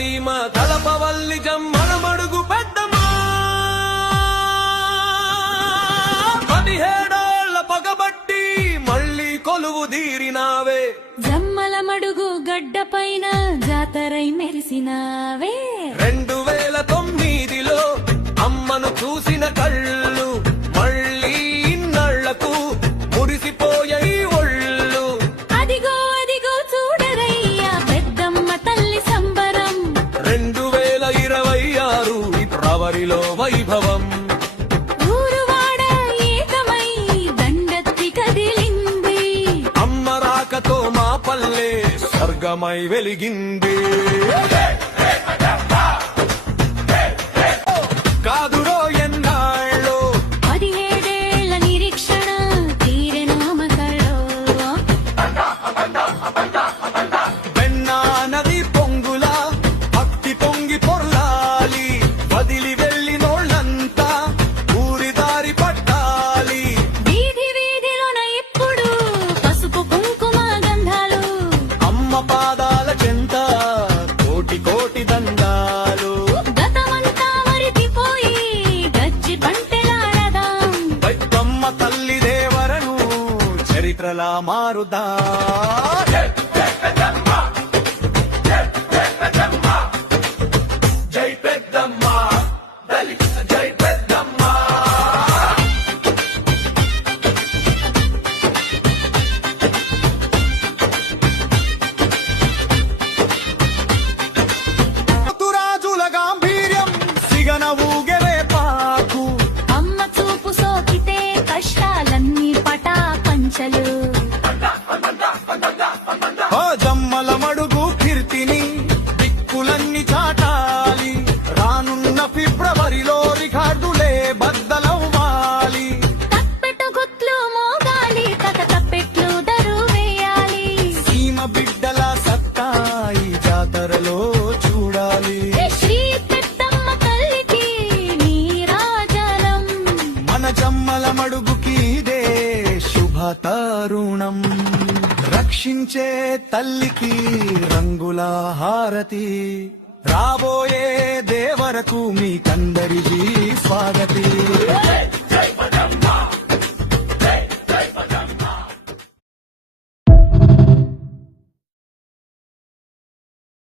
రాయలసీమ తలపవల్లి జమ్మల మడుగు పెద్దమా 17 పగబట్టి మళ్ళీ కొలువు తీరినావే జమ్మల మడుగు గడ్డ పైన జాతరై మెరిసినావే 2009లో అమ్మను చూసిన కళ్ళు మళ్ళీ ఇన్నాళ్లకు మురిసిపోయాయి ఒళ్ళు అదిగో అదిగో చూడరయ్యా పెద్దమ్మ తల్లి సంబరం 2026 ఫిబ్రవరిలో వైభవం ఊరువాడ ఏకమై దండెత్తి కదిలింది అమ్మ రాకతో మా పల్లె స్వర్గమై వెలిగింది కాదురో ఎన్నాళ్ళో 17 ఏళ్ల నిరీక్షణ తీరెను మకలో వెన్నా నది పొంగుల భక్తి పొంగి పొర్లాలి వదిలి వెళ్ళినోళ్ళంతా ఊరి దారి పట్టాలి వీధి వీధిలోన ఇప్పుడు పసుపు కుంకుమ గంధాలు అమ్మ పాదాల చెంత కోటి కోటి దండాలు గతమంతా మరిచిపోయి గజ్జి పంటెలాడదాం బతుకమ్మ తల్లి దేవరను చరిత్రలా మారుదా జై పెద్దమ్మ జై పెద్దమ్మ రాజుల గాంభీర్యం సిగన ఊగెవే పాకు అమ్మ చూపు సోకితే కష్టాలన్నీ పటా పంచలు ఆ జమ్మల మడుగు కీర్తిని దిక్కులన్నీ చాటాలి రానున్న ఫిబ్రవరిలో రికార్డులే బద్దలవ్వాలి తప్పెట గుట్లు మోగాలి తక తప్పెట్లు దరు వేయాలి సీమ బిడ్డల సత్తా ఈ జాతరలో చూడాలి శ్రీ పెద్దమ్మ తల్లికి నీరాజనం మన జమ్మల మడుగుకి ఇదే శుభ తరుణం రక్షించే తల్లికి రంగుల హారతి రాబోయే దేవరకు మీకందరికీ స్వాగతి